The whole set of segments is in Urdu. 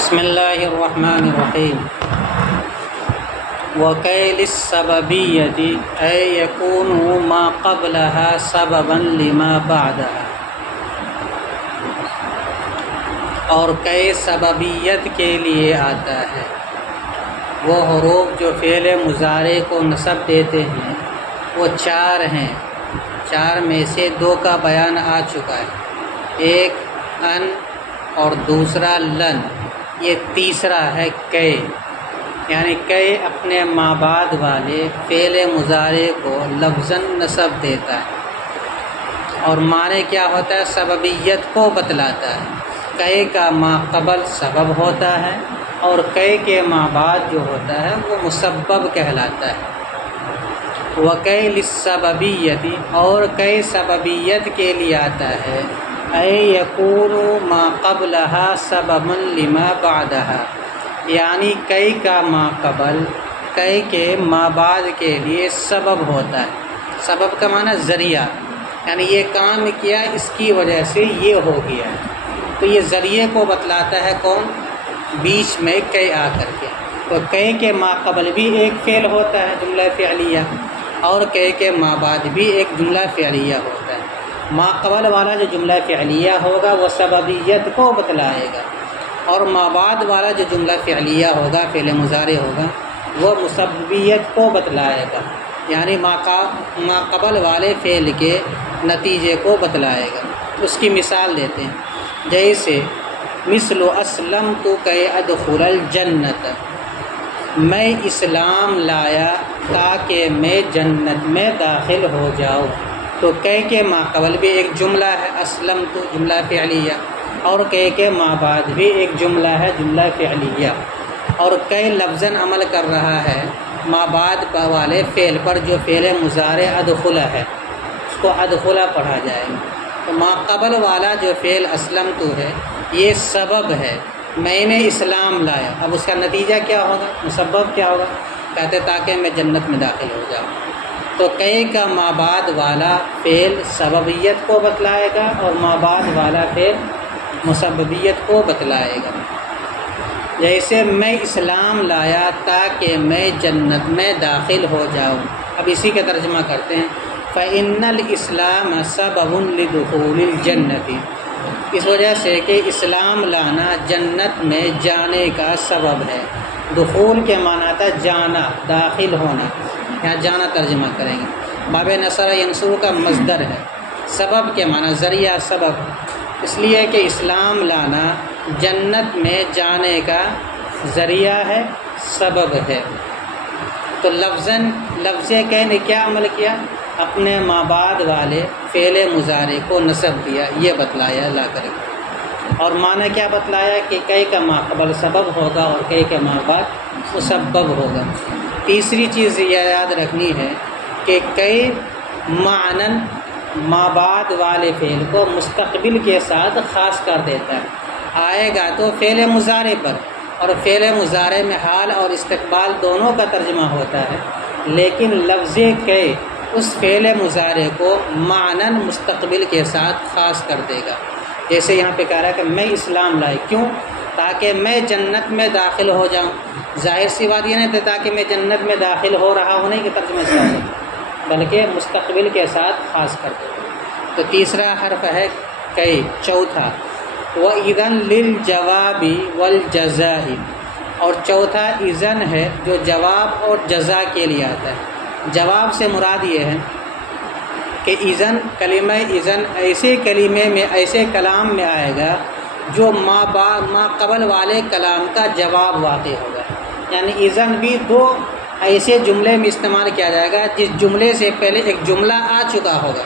بسم اللہ الرحمن الرحیم وَكَيْ لِلسَّبَبِيَّةِ أَن يَكُونُ مَا قَبْلَهَا سَبَبًا لِمَا بَعْدَهَا، اور کئی سببیت کے لیے آتا ہے۔ وہ حروف جو فعل مضارع کو نصب دیتے ہیں وہ چار ہیں، چار میں سے دو کا بیان آ چکا ہے، ایک ان اور دوسرا لن، یہ تیسرا ہے کئی، یعنی کئی اپنے ما بعد والے فعل مضارع کو لفظاً نصب دیتا ہے، اور معنی کیا ہوتا ہے؟ سببیت کو بتلاتا ہے۔ کئی کا ما قبل سبب ہوتا ہے اور کئی کے ما بعد جو ہوتا ہے وہ مسبب کہلاتا ہے۔ وَكَيْ لِلسَّبَبِيَّةِ، اور کئی سببیت کے لیے آتا ہے، أَن يَكُونُ مَا قَبْلَهَا سَبَبًا لِمَا بَعْدَهَا، یعنی کئی کا ما قبل کئی کے ما بعد کے لیے سبب ہوتا ہے۔ سبب کا معنی ذریعہ، یعنی یہ کام کیا اس کی وجہ سے یہ ہو گیا ہے، تو یہ ذریعے کو بتلاتا ہے کون؟ بیچ میں کئی آ کر کے۔ تو کئی کے ما قبل بھی ایک فعل ہوتا ہے جملہ فعلیہ، اور کئی کے ما بعد بھی ایک جملہ فعلیہ ہوتا ہے۔ ما قبل والا جو جملہ فعلیہ ہوگا وہ سببیت کو بتلائے گا، اور ما بعد والا جو جملہ فعلیہ ہوگا، فعل مضارع ہوگا، وہ مسببیت کو بتلائے گا، یعنی ما قبل والے فعل کے نتیجے کو بتلائے گا۔ اس کی مثال دیتے ہیں، جیسے مثل اسلمت کی ادخل الجنت، میں اسلام لایا تاکہ میں جنت میں داخل ہو جاؤں۔ تو کئی کے ما قبل بھی ایک جملہ ہے اسلمت، جملہ فعلیہ، اور کئی کے ما بعد بھی ایک جملہ ہے، جملہ فعلیہ، اور کئی لفظاً عمل کر رہا ہے ما بعد والے فعل پر جو فعل مضارع ادخلہ ہے، اس کو ادخلہ پڑھا جائے گا۔ تو ما قبل والا جو فعل اسلمت ہے یہ سبب ہے، میں نے اسلام لایا، اب اس کا نتیجہ کیا ہوگا؟ مسبب کیا ہوگا؟ کہتے تاکہ میں جنت میں داخل ہو جاؤں۔ تو کئی کا ما بعد والا فعل سببیت کو بتلائے گا اور ما بعد والا فعل مسببیت کو بتلائے گا۔ جیسے میں اسلام لایا تاکہ میں جنت میں داخل ہو جاؤں۔ اب اسی کا ترجمہ کرتے ہیں، فَإِنَّ الْإِسْلَامَ سَبَبٌ لِدُخُولِ الْجَنَّةِ، اس وجہ سے کہ اسلام لانا جنت میں جانے کا سبب ہے۔ دخول کے معنی تھا جانا، داخل ہونا، یہاں جانا ترجمہ کریں گے۔ باب نصر ینصر کا مصدر ہے، سبب کے معنی ذریعہ، سبب، اس لیے کہ اسلام لانا جنت میں جانے کا ذریعہ ہے، سبب ہے۔ تو لفظ کئی نے کیا عمل کیا؟ اپنے ما بعد والے فعل مضارع کو نصب دیا، یہ بتلایا لا کر کے، اور معنی کیا بتلایا کہ کئی کا ما قبل سبب ہوگا اور کئی کا ما بعد مسبب ہوگا۔ تیسری چیز یہ یاد رکھنی ہے کہ کئی معنن ما بعد والے فعل کو مستقبل کے ساتھ خاص کر دیتا ہے، آئے گا تو فعل مضارع پر، اور فعل مضارع میں حال اور استقبال دونوں کا ترجمہ ہوتا ہے، لیکن لفظ کئی اس فعل مضارع کو معنن مستقبل کے ساتھ خاص کر دے گا۔ جیسے یہاں پہ کہہ رہا ہے کہ میں اسلام لائے، کیوں؟ تاکہ میں جنت میں داخل ہو جاؤں۔ ظاہر سی بات یہ نہیں تھی تاکہ میں جنت میں داخل ہو رہا ہوں نہیں کہ ترجمہ سے ہے، بلکہ مستقبل کے ساتھ خاص کر دے گا۔ تو تیسرا حرف ہے کئی۔ چوتھا وَإِذًا لِلْجَوَابِ وَالْجَزَاءِ، اور چوتھا اذن ہے جو جواب اور جزا کے لیے آتا ہے۔ جواب سے مراد یہ ہے کہ اذن، کلمہ اذن ایسے کلمے میں، ایسے کلام میں آئے گا جو ما قبل والے کلام کا جواب واقع ہوگا، یعنی اذن بھی دو ایسے جملے میں استعمال کیا جائے گا جس جملے سے پہلے ایک جملہ آ چکا ہوگا،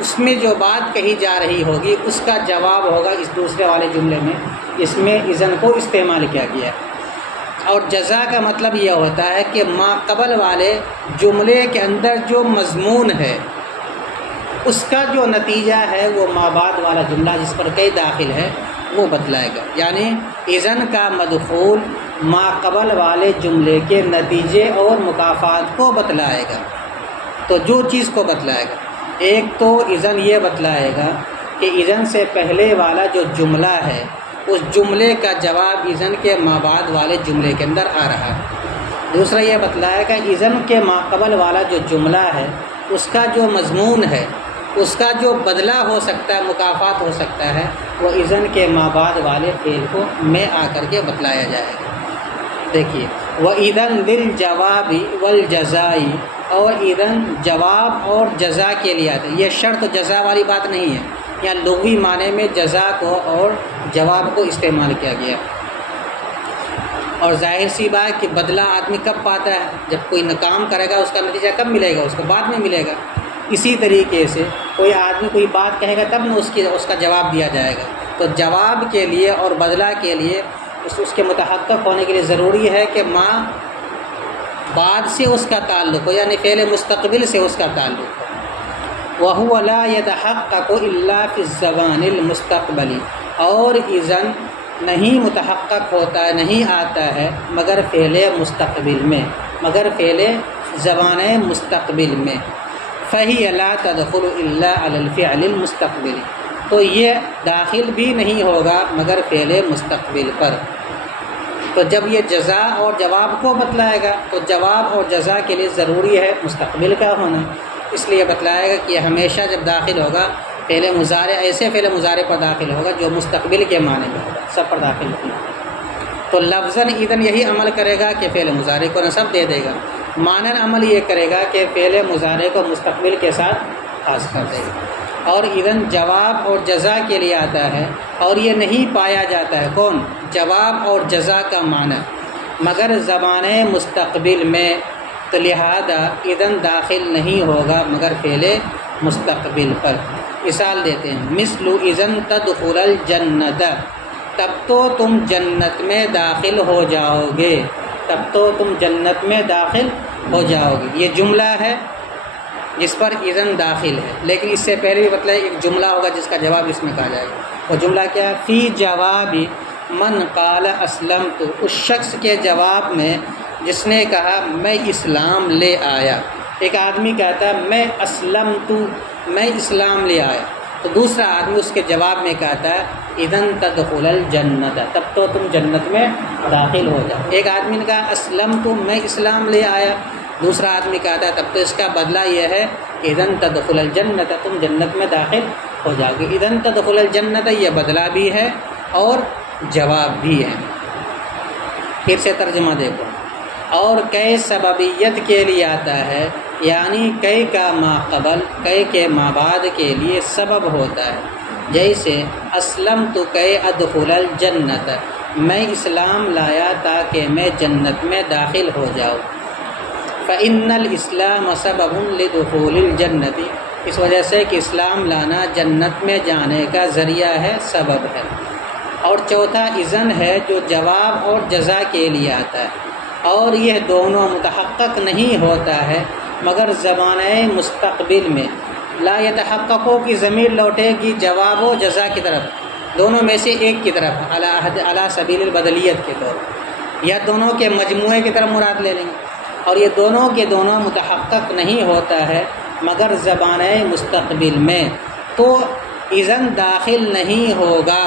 اس میں جو بات کہی جا رہی ہوگی اس کا جواب ہوگا اس دوسرے والے جملے میں، اس میں اذن کو استعمال کیا گیا ہے۔ اور جزا کا مطلب یہ ہوتا ہے کہ ما قبل والے جملے کے اندر جو مضمون ہے اس کا جو نتیجہ ہے وہ ما بعد والا جملہ جس پر کئی داخل ہے وہ بتلائے گا، یعنی اذن کا مدخول ما قبل والے جملے کے نتیجے اور مکافات کو بتلائے گا۔ تو جو چیز کو بتلائے گا، ایک تو اذن یہ بتلائے گا کہ اذن سے پہلے والا جو جملہ ہے اس جملے کا جواب اذن کے ما بعد والے جملے کے اندر آ رہا ہے۔ دوسرا یہ بتلایا کہ اذن کے ما قبل والا جو جملہ ہے اس کا جو مضمون ہے، اس کا جو بدلہ ہو سکتا ہے، مکافات ہو سکتا ہے، وہ اذن کے ما بعد والے فعل کو میں آ کر کے بتلایا جائے گا۔ دیکھیے وَإِذًا لِلْجَوَابِ وَالْجَزَاءِ، اور اذن جواب اور جزا کے لیے آتا ہے۔ یہ شرط جزا والی بات نہیں ہے، یا لغوی معنی میں جزا کو اور جواب کو استعمال کیا گیا۔ اور ظاہر سی بات کہ بدلہ آدمی کب پاتا ہے؟ جب کوئی کام کرے گا، اس کا نتیجہ کب ملے گا؟ اس کو بعد میں ملے گا۔ اسی طریقے سے کوئی آدمی کوئی بات کہے گا تب نہ اس کا جواب دیا جائے گا۔ تو جواب کے لیے اور بدلہ کے لیے اس کے متحقق ہونے کے لیے ضروری ہے کہ ماں بعد سے اس کا تعلق ہو، یعنی فعل مستقبل سے اس کا تعلق ہو۔ وَهُوَ لَا يَتَحَقَّقُ إِلَّا فِي الزَّمَانِ الْمُسْتَقْبَلِ، اور اذن نہیں متحقق ہوتا ہے، نہیں آتا ہے مگر فعل مستقبل میں، مگر فعل زبان مستقبل میں۔ فَهِيَ لَا تَدْخُلُ إِلَّا عَلَى الْفِعْلِ الْمُسْتَقْبِلِ، تو یہ داخل بھی نہیں ہوگا مگر فعل مستقبل پر۔ تو جب یہ جزا اور جواب کو بتلائے گا تو جواب اور جزا کے لیے ضروری ہے مستقبل کا ہونا، اس لیے بتلائے گا کہ ہمیشہ جب داخل ہوگا فعل مضارع، ایسے فعل مضارع پر داخل ہوگا جو مستقبل کے معنی میں ہوگا، سب پر داخل ہوگا۔ تو لفظاً اذن یہی عمل کرے گا کہ فعل مضارع کو نصب دے دے گا، معناً عمل یہ کرے گا کہ فعل مضارع کو مستقبل کے ساتھ خاص کر دے گا۔ اور اذن جواب اور جزا کے لیے آتا ہے، اور یہ نہیں پایا جاتا ہے کون؟ جواب اور جزا کا معنی مگر زبان مستقبل میں، تو لہذا اذن داخل نہیں ہوگا مگر فعل مستقبل پر۔ مثال دیتے ہیں، مثل اذن تدخل الجنت، تب تو تم جنت میں داخل ہو جاؤ گے، تب تو تم جنت میں داخل ہو جاؤ گے۔ یہ جملہ ہے جس پر اذن داخل ہے، لیکن اس سے پہلے بھی بتلایا ایک جملہ ہوگا جس کا جواب اس میں کہا جائے گا۔ وہ جملہ کیا ہے؟ فی جواب من قال اسلمت، اس شخص کے جواب میں جس نے کہا میں اسلام لے آیا۔ ایک آدمی کہتا ہے میں اسلمت، میں اسلام لے آیا، تو دوسرا آدمی اس کے جواب میں کہتا ہے اذن تدخل الجنت، تب تو تم جنت میں داخل ہو جاؤ۔ ایک آدمی نے کہا اسلمت، میں اسلام لے آیا، دوسرا آدمی کہتا ہے تب تو اس کا بدلہ یہ ہے اذن تدخل الجنت، تم جنت میں داخل ہو جاؤ گے۔ اذن تدخل الجنت یہ بدلہ بھی ہے اور جواب بھی ہے۔ پھر سے ترجمہ دیکھو، اور کئی سببیت کے لیے آتا ہے، یعنی کئی کا ما قبل، کئی کے ما بعد کے لیے سبب ہوتا ہے۔ جیسے اسلمت کئی ادخل الجنت، میں اسلام لایا تاکہ میں جنت میں داخل ہو جاؤں۔ فَإِنَّ الْإِسْلَامَ سَبَبٌ لِدُخُولِ الْجَنَّةِ، اس وجہ سے کہ اسلام لانا جنت میں جانے کا ذریعہ ہے، سبب ہے۔ اور چوتھا اذن ہے جو جواب اور جزا کے لیے آتا ہے، اور یہ دونوں متحقق نہیں ہوتا ہے مگر زمانہ مستقبل میں۔ لا يتحققوں کی ضمیر لوٹے گی جواب و جزا کی طرف، دونوں میں سے ایک کی طرف، علی سبیل البدلیت کے طور، یا دونوں کے مجموعے کی طرف مراد لے لیں گے۔ اور یہ دونوں کے دونوں متحقق نہیں ہوتا ہے مگر زبانہ مستقبل میں، تو اذن داخل نہیں ہوگا۔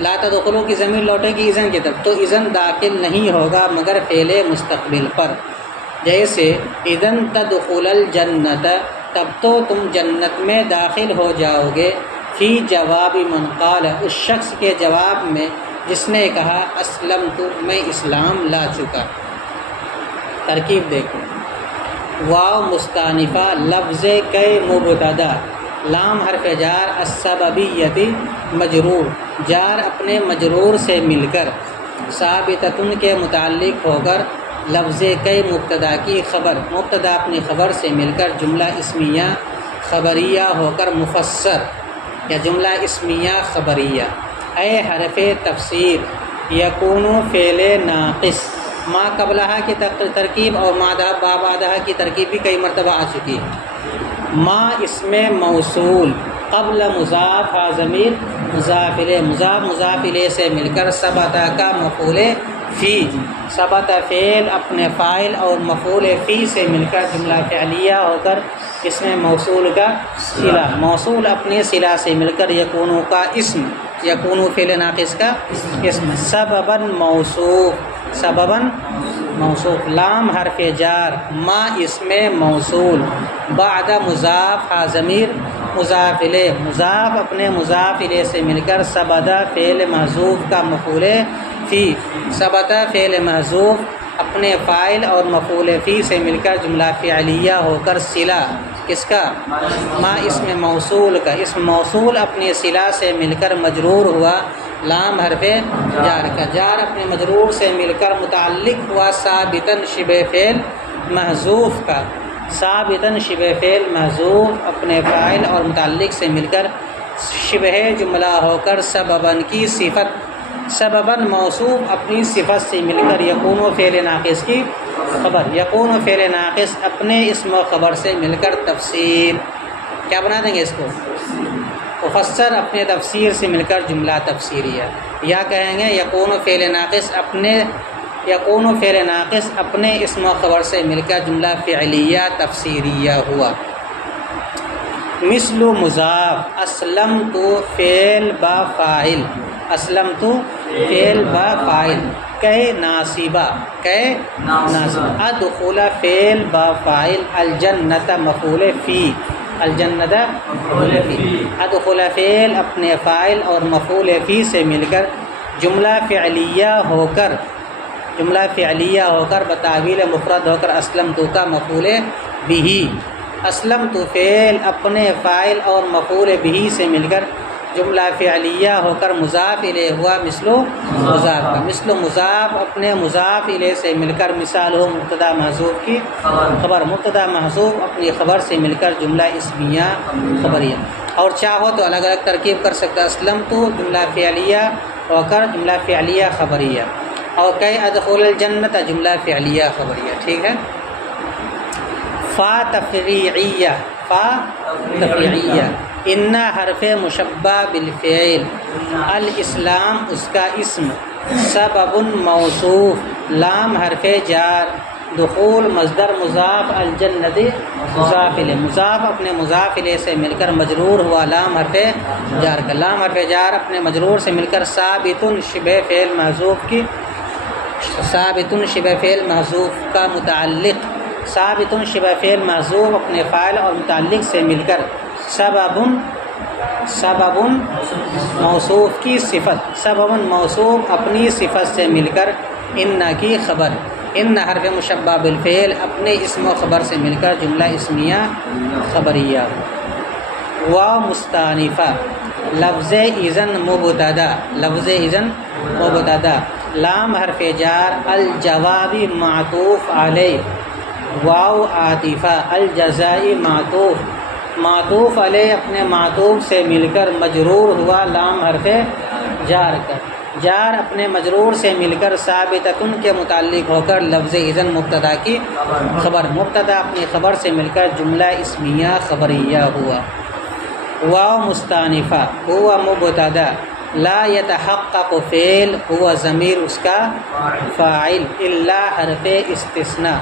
لا تدخلوں کی ضمیر لوٹے گی اذن کی طرف، تو اذن داخل نہیں ہوگا مگر فعل مستقبل پر۔ جیسے اذن تدخل الجنت، تب تو تم جنت میں داخل ہو جاؤ گے، فی جواب من قال، اس شخص کے جواب میں جس نے کہا اسلمت، میں اسلام لا چکا۔ ترکیب دیکھو، واو مستانفہ لفظ کے مبتدا، لام حرف جار، السببیتی مجرور، جار اپنے مجرور سے مل کر، ثابتتن کے متعلق ہو کر، لفظ کے مبتدا کی خبر، مبتدا اپنی خبر سے مل کر جملہ اسمیہ خبریہ ہو کر مفسر، یا جملہ اسمیہ خبریہ۔ اے حرف تفسیر، یکون فعل ناقص، ما قبلہ کی ترکیب اور ما بعدہ کی ترکیب بھی کئی مرتبہ آ چکی ہے۔ ما اسم موصول، قبل مضاف ضمیر مضاف الیہ، مضاف الیہ سے مل کر ثبت کا مفعول فی، ثبت فعل اپنے فاعل اور مفعول فی سے مل کر جملہ فعلیہ ہو کر اسم موصول کا صلہ، موصول اپنے صلہ سے مل کر یکون کا اسم، یکون فعل ناقص کا اسم، سبباً موصوف، سبباً موصوف، لام حرف جار، ما اسم موصول، بعد مضاف ہا ضمیر مضاف الیہ، مضاف اپنے مضاف الیہ سے مل کر سبدا فعل محذوف کا مفعول فی، سبدا فعل محذوف اپنے فاعل اور مفعول فی سے مل کر جملہ فعلیہ ہو کر صلہ کس کا؟ ما اسم موصول کا، اسم موصول اپنی صلہ سے مل کر مجرور ہوا لام حرف جار کا، جار اپنے مجرور سے مل کر متعلق ہوا ثابتاً شبہ فعل محذوف کا، ثابتاً شبہ فعل محذوف اپنے فاعل اور متعلق سے مل کر شبہ جملہ ہو کر سبباً کی صفت، سبباً موصوف اپنی صفت سے مل کر یکون و فعل ناقص کی خبر، یکون و فعل ناقص اپنے اسم و خبر سے مل کر تفسیر، کیا بنا دیں گے اس کو؟ مفسر اپنے تفسیر سے مل کر جملہ تفسیریہ، یا کہیں گے یکون و فعل ناقص اپنے، یکون و فعل ناقص اپنے اسم و خبر سے مل کر جملہ فعلیہ تفسیریہ ہوا۔ مثل مضاف، اسلمت فعل با فاعل، اسلمت فعل با فاعل، کہ ناصبہ، کہ ناصبہ، ادخل فعل با فاعل، الجنت مفعول فی، الجنت مفعول فی، ادخل فعل اپنے فاعل اور مفعول فی سے مل کر جملہ فعلیہ ہو کر، جملہ فعلیہ ہو کر بتاویل مفرد ہو کر اسلمت کا مفعول بہ، اسلمت فعل اپنے فاعل اور مفعول بہ سے مل کر جملہ فعلیہ ہو کر مضاف الیہ ہوا مثل مضاف کا، مثل مضاف اپنے مضاف الیہ سے مل کر مثال ہو مبتدا محذوف کی خبر، مبتدا محذوف اپنی خبر سے مل کر جملہ اسمیہ خبریہ، اور چاہو تو الگ الگ ترکیب کر سکتا، اسلمت جملہ فعلیہ ہو کر جملہ فعلیہ خبریہ، اور کہ ادخل الجنت جملہ فعلیہ خبریہ، ٹھیک ہے۔ فا تفریعیہ، فا تفریعیہ، ان حرف مشبہ بالفعل، الاسلام اس کا اسم، سبب موصوف، لام حرف جار، دخول مصدر مضاف، الجنت مضاف الیہ، مضاف اپنے مضاف الیہ سے مل کر مجرور ہوا لام حرف جار کا، لام حرف جار اپنے مجرور سے مل کر ثابت شبہ فعل محذوف کی، ثابت شبہ فعل محذوف کا متعلق، ثابت شبہ فعل محذوف اپنے فاعل اور متعلق سے مل کر سبب، سبب موصوف کی صفت، سبب موصوف اپنی صفت سے مل کر ان کی خبر، ان حرف مشبہ بالفعل اپنے اسم و خبر سے مل کر جملہ اسمیہ خبریہ۔ و مستانفہ، لفظ اذن مبتدا، لفظ اذن مبتدا، لام حرف جار، الجوابی معطوف علیہ، واو عاطفہ، الجزائی معطوف، معطوف علیہ اپنے معطوف سے مل کر مجرور ہوا لام حرف جار کا، جار اپنے مجرور سے مل کر ثابتۃ کے متعلق ہو کر لفظ اذن مبتدا کی خبر، مبتدا اپنی خبر سے مل کر جملہ اسمیہ خبریہ ہوا۔ واو مستانفہ، ہوا مبتدا، لا یتحقق فعل، ہوا ضمیر اس کا فاعل، الا حرف استثناء،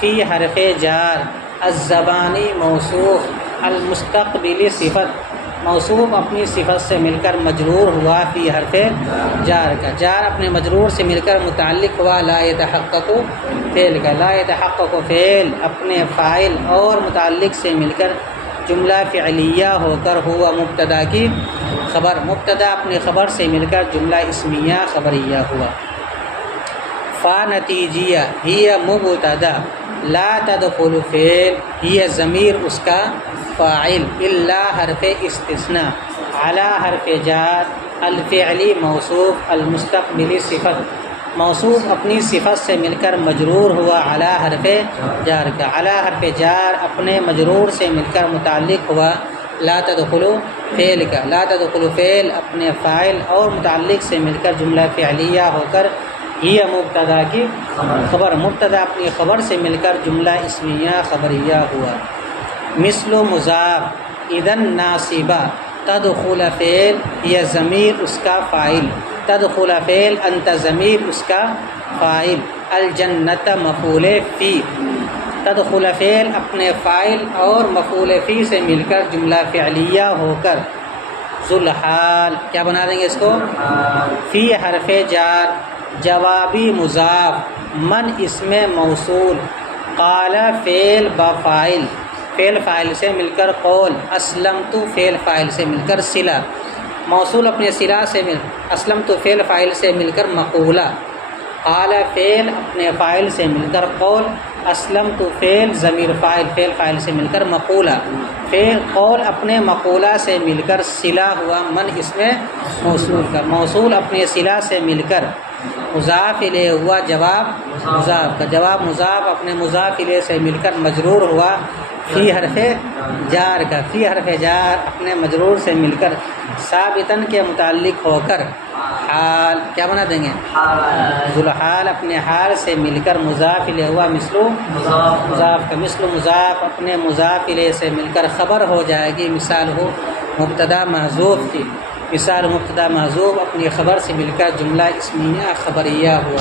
فی حرف جار، الزبانی موصوف، المستقبلی صفت، موصوف اپنی صفت سے مل کر مجرور ہوا فی حرف جار کا، جار اپنے مجرور سے مل کر متعلق ہوا لا یتحقق فعل کا، لا یتحقق فعل اپنے فاعل اور متعلق سے مل کر جملہ فعلیہ ہو کر ہوا مبتدا کی خبر، مبتدا اپنی خبر سے مل کر جملہ اسمیہ خبریہ ہوا۔ فا نتیجیہ، ہی مبتدا، لا تدخل فعل، ہی ضمیر اس کا فاعل، الا حرف استثناء، علی حرف جار، الفعلی موصوف، المستقبلی صفت، موصوف اپنی صفت سے مل کر مجرور ہوا علی حرف جار کا، علی حرف جار اپنے مجرور سے مل کر متعلق ہوا لا تدخل فعل کا، لا تدخل فعل اپنے فاعل اور متعلق سے مل کر جملہ فعلیہ ہو کر ہی مبتدا کی خبر، مبتدا اپنی خبر سے مل کر جملہ اسمیہ خبریہ ہوا۔ مثل مضاف، اذن ناصبہ، تدخل فعل، یہ ضمیر اس کا فاعل، تدخل فعل، انت ضمیر اس کا فاعل، الجنت مفعول فی، تدخل فعل اپنے فاعل اور مفعول فی سے مل کر جملہ فعلیہ ہو کر ذوالحال کیا بنا دیں گے اس کو؟ فی حرف جار جوابی مضاف من اسم موصول قال فعل بفاعل فعل فاعل سے مل کر قول اسلمت فعل فاعل سے مل کر صلہ موصول اپنے صلہ سے مل اسلمت فعل فاعل سے مل کر مقولہ قال فعل اپنے فاعل سے مل کر قول اسلمت فعل ضمیر فاعل فعل فاعل سے مل کر مقولہ فعل قول اپنے مقولہ سے مل کر صلہ ہوا من اس میں موصول کا موصول اپنے صلہ سے مل کر مضاف الیہ ہوا جواب مضاف کا جواب مضاف اپنے مضاف الیہ سے مل کر مجرور ہوا فی حرف جار کا فی حرف جار اپنے مجرور سے مل کر ثابتاً کے متعلق ہو کر حال کیا بنا دیں گے؟ ذوالحال اپنے حال سے مل کر مضاف الیہ ہوا مثلو مضاف کا مثل مضاف اپنے مضاف الیہ سے مل کر خبر ہو جائے گی مثال ہو مبتدا محذوف کی مثال مبتدا محذوف اپنی خبر سے مل کر جملہ اسمیہ خبریہ ہوا